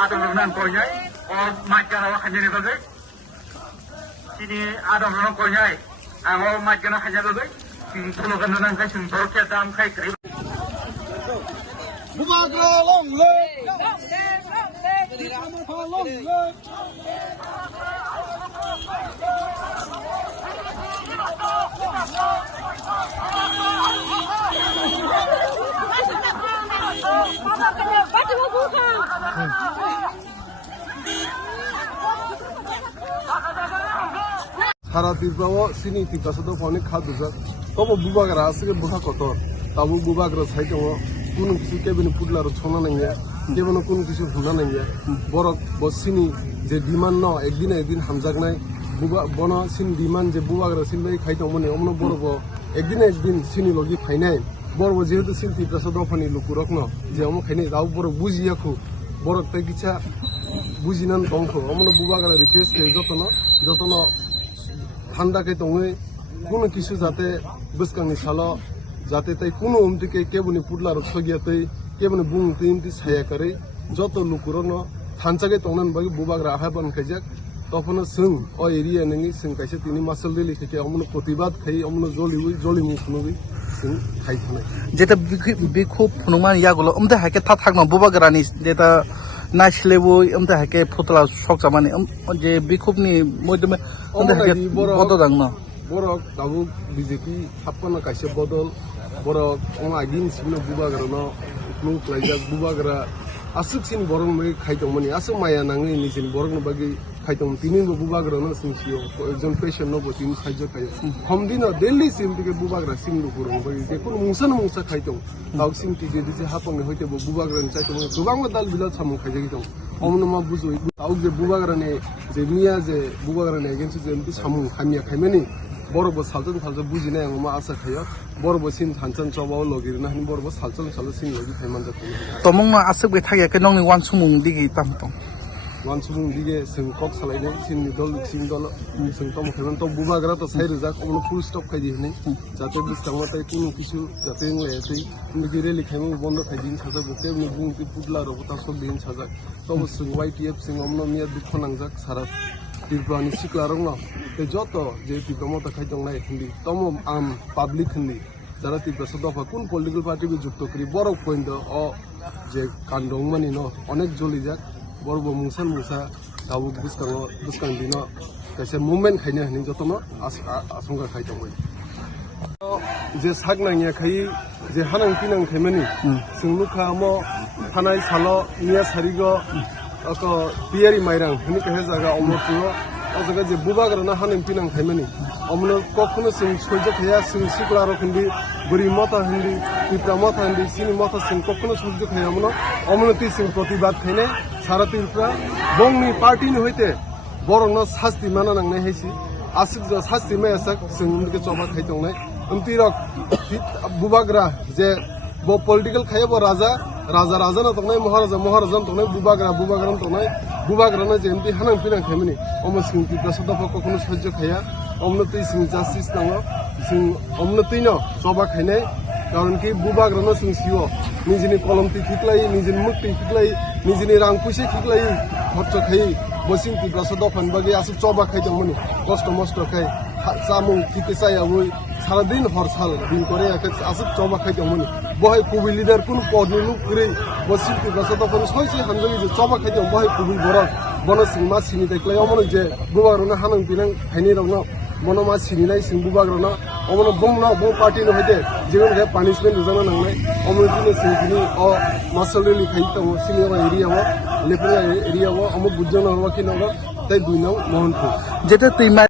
Adam Ronan Koyai, or Mike Gana Hajababe. Sini Adam Ronan Koyai, and all Mike Gana Hajababe, in Tulugan Kashin, Borka Dam Kai. Bubagra long leg. সারা তীব্রাও সিনি তীব্রাসদ অনেক খাদ্য তবু বুবাগরা আছে বুহা কত তাবু বুবাগরা side কোনো কিছু কেবিনে পুটলার ছনা নাইয়া কেবনো কোনো কিছু হুনা নাইয়া বরক বসিনি যে ডিমান্ড ন একদিন হামজাগনাই বুবা বন সিন ডিমান্ড যে বুবাগরা সিন বাই খাইতো মনে অমন বরব একদিন সিনি লগি ফাইনাই বরব যেহেতু সিন তীব্রাসদ ফানি লুকুরক ন যে অম খাইনাই রাও বরক বুঝিয়াখু বরক তাই কিছা বুঝিনান দংখ অমন বুবাগরা রিকোয়েস্ট যতন ঠান্ডা খাই দङै কোনো কিছু যাতে বসকাंनि সাল যাতে তাই কোনো উমতিকে কেবনি পুটলার ছগিয়াতै কেবনি बुंतै इमति साया करे যত লুকুরন থানচাগে দङन বাকি বুবাগরা হাবান খাইজাক তখন जों अ एरिया नोंनि जों कायसे तिनि मासल दिल्ली থেকে অমন প্রতিবাদ খাই অমন জলিমু খুনবি जों খাইथानाय যেটা বিক্ষোভ ফনুমান ইয়াগুলো আমতে হাকে থাকনো বুবাগরানি যেটা নাইসলেবো আমতে হাকে ফুতলা সকজামানি যে বিক্ষোভনি মধ্যে আমতে হাকে বদদাং না বরক দাবু বিজেপি হাপকানা কাইसे বদল বরক অং আইदिन सिनो बुबागरानो नु क्लाइजाक बुबागरा आसुकसिन बरन मै खाइदोंमोन आसु माया नाङै निजिन बरन बागै खाइदों तिनिबो बुबागरानो सिंसियो एकजन पेशेंट नो बतिन साइजो खायो हमदिन दिल्ली सिम तिके बुबागरा सिम लुकुरन बागै जेखुन मुंसा खाइदों दाउ सिम तिके दिसे हापंनि होइतेबो बुबागरानि चाइदों गोबां दाल बिला सामु खाइजागि दं अमन मा बुजो दाउ जे बुबागरानि जे मिया जे बुबागरानि एगेन्स्ट जे सामु खामिया खाइमेनि बरबो सालजन बुजिनाय आं मा आसा खायो बरबो सिन थानचन चबाव लगिरना हन बरबो सालजन सिन लगी थाइमान जाथो तमंग मा आसुक बे थागे नंनि वान सुमुं दिगि तामतं वान सुमुं दिगे जों कक सालायनाय सिननि दल सिं दल जों तम खायमान तो बुबागरा तो साइ रजाक अमन फुल स्टप खायदि हनै जाते बिस्तांवा ताइ कुनु किसु जाते लायासै निगे रेलि खायमु बन्द खायदिन साजा बके नि बुंति पुटला रबता सब दिन साजा तो जों वाइटिएफ सिं अमन मिया दुख नांजाक सारा তীব্রানি সিকলারং না তে যত যে তীব্রমতা খাইদংনাই হিন্দি তম আম পাবলিক হিন্দি যারা তীব্র সদফা কোন পলিটিক্যাল পার্টিকে যুক্ত করি বড় পয়েন্ট অ যে কান্দং মানি ন অনেক জ্বলি যাক বড় মুসা গাবু বুসকাং দিন কাইছে মুভমেন্ট খাইনে হিনি যত ন আশঙ্কা খাইদংবাই যে সাগনাङिया खाइ जे हानां पिनां खाइमानि जों नुखा म थानाय साल निया सारिग अक पियारि माइरां हनि कहे जागा अमरतु अ जागा जे बुबागराना हानां पिनां खाइमानि अमनो कखनो जों सयज खाया जों सिकलारो खिन्दि बुरि मता हिन्दी पिता मता हिन्दी सिनि मता जों कखनो सयज खाया अमनो ति जों प्रतिबाद खाइने सारा तिरफ्रा बंनि पार्टिनि होइते बरनो शास्ति माना नांनाय हाइसि आसुक ज शास्ति मायासाक जों उनके चबा खाइदंनाय उनतिरक बुबागरा जे बो पॉलिटिकल खायबो राजा ना तंनाय महाराजा तंनाय बुबागरा तंनाय बुबागराना जे एमपि हानां पिनां खायमानि अमन सिंति दसदफा कखनो सयज खाया अमनो तै सिं जास्टिस नाङो जों अमनो तैनो चबा खायनाय कारण कि बुबागरानो जों सिओ निजिनि कलमति थिक्लाय निजिनि मुक्ति थिक्लाय निजिनि रां पैसा थिक्लाय खर्च खाय बसिं तिब्रा सदफान बागै आसु चबा खायदोंमोन कष्ट मष्ट खाय जामुं थिके जायाबो सारा दिन हरसाल दिन करे आसु चबा खायदोंमोन बहाय कुबि लिडार कुन पदनि लुकुरै बसिं तिब्रा सदफान सयसे हानगै जे चबा खायदों बहाय कुबि बरक बन सिं मा सिनि देखलाय अमन जे बुबागरानो हानां पिनां खायनि रंनो बन मा सिनिनाय सिं बुबागरानो अमन बंना बो पार्टी न होइते जेगन के पनिशमेंट रुजाना नांनाय अमन तिने सिंनि अ मासल रेलि खायतो सिनिया एरियाव लेपुरा एरियाव अमन बुजन हवा कि नंग तै दुइनाव मोहनपुर जेते तैमा